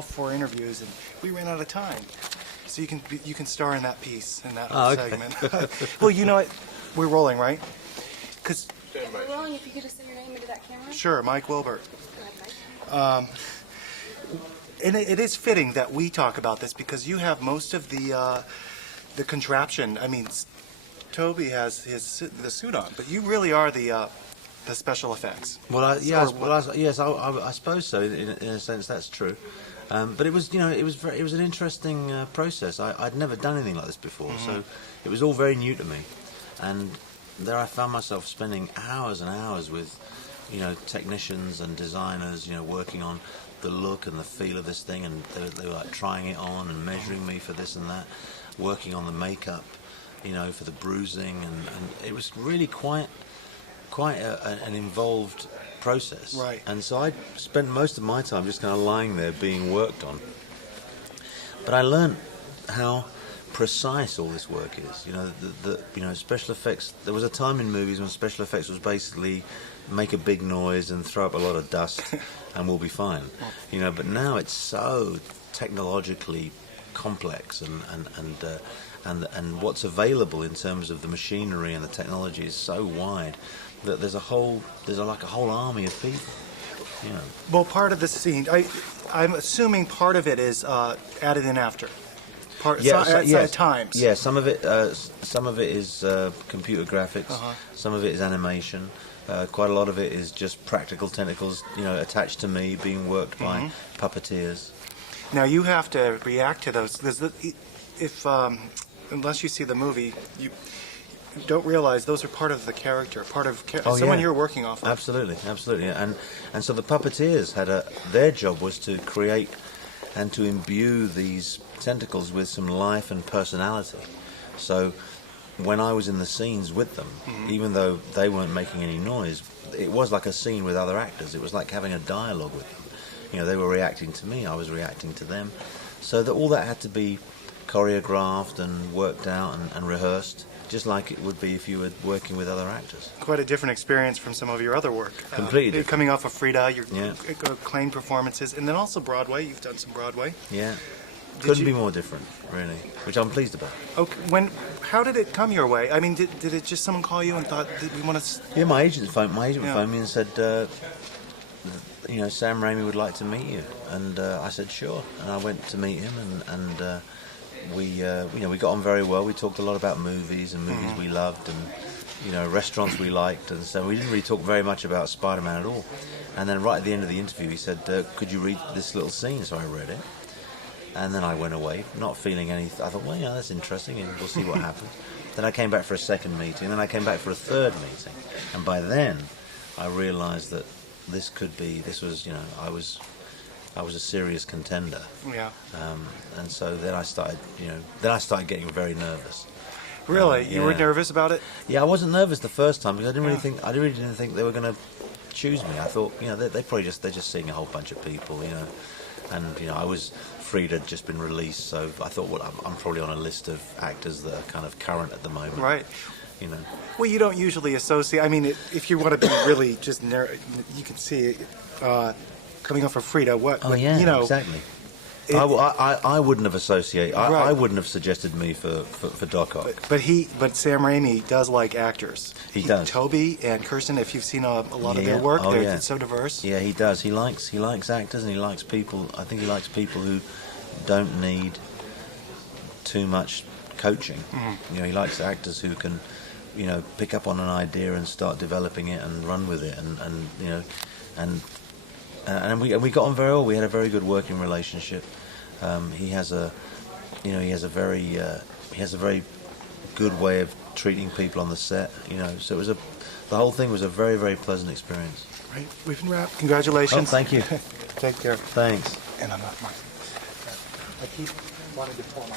all 4 interviews, and we ran out of time. So you can star in that piece, in that okay. segment. Well, you know what? We're rolling, right? Because We're rolling. If you could just say your name into that camera. sure, Mike Wilbert. Mike. And it is fitting that we talk about this because you have most of the contraption. I mean, Toby has the suit on, but you really are the special effects. Well, yes, I suppose so. In a sense, that's true. But it was, it was an interesting process. I'd never done anything like this before, so it was all very new to me. And there I found myself spending hours and hours with, technicians and designers, working on the look and the feel of this thing, and they were like trying it on and measuring me for this and that, working on the makeup, for the bruising, and it was really quite an involved process. Right. And so I spent most of my time just kind of lying there being worked on. But I learned how precise all this work is. Special effects. There was a time in movies when special effects was basically make a big noise and throw up a lot of dust, and we'll be fine. But now it's so technologically complex, and what's available in terms of the machinery and the technology is so wide that there's like a whole army of people. Well, part of the scene, I'm assuming part of it is added in after. At times. Yeah, some of it is computer graphics. Some of it is animation. Quite a lot of it is just practical tentacles, attached to me, being worked by puppeteers. Now you have to react to those. Unless you see the movie, you don't realize those are part of the character, part of someone you're working off of. Absolutely. And so the puppeteers had their job was to create and to imbue these tentacles with some life and personality. So when I was in the scenes with them, even though they weren't making any noise, it was like a scene with other actors. It was like having a dialogue with them. They were reacting to me, I was reacting to them. So that all that had to be choreographed and worked out and rehearsed, just like it would be if you were working with other actors. Quite a different experience from some of your other work. Completely different. Coming off of Frida, your acclaimed performances, and then also Broadway. You've done some Broadway. Yeah. Couldn't be more different, really, which I'm pleased about. Okay. How did it come your way? I mean, did it just someone call you and thought, did we want to... Yeah, my agent phoned me and said, Sam Raimi would like to meet you. And I said, sure. And I went to meet him, and we got on very well. We talked a lot about movies and movies we loved, and restaurants we liked, and so we didn't really talk very much about Spider-Man at all. And then right at the end of the interview, he said, could you read this little scene? So I read it, and then I went away, not feeling anything. I thought, well, that's interesting, and we'll see what happens. Then I came back for a second meeting, and then I came back for a third meeting, and by then I realised that this was, I was a serious contender. Yeah. And so then I started getting very nervous. Really? You were nervous about it? Yeah, I wasn't nervous the first time because I really didn't think they were going to choose me. I thought, they're just seeing a whole bunch of people, and I was Frida had just been released, so I thought, well, I'm probably on a list of actors that are kind of current at the moment. Right. Well, you don't usually associate. I mean, if you want to be really just you can see coming off of Frida. Exactly. I wouldn't have associated. I wouldn't have suggested me for Doc Ock. But Sam Raimi does like actors. He does. Toby and Kirsten, if you've seen a lot of their work, it's so diverse. Yeah, he does. He likes actors, and he likes people. I think he likes people who don't need too much coaching. He likes actors who can, pick up on an idea and start developing it and run with it, and we got on very well. We had a very good working relationship. He has a very good way of treating people on the set. So the whole thing was a very, very pleasant experience. Right, we can wrap. Congratulations. Oh, thank you. Take care. Thanks. And I'm not. I keep wanting to pull my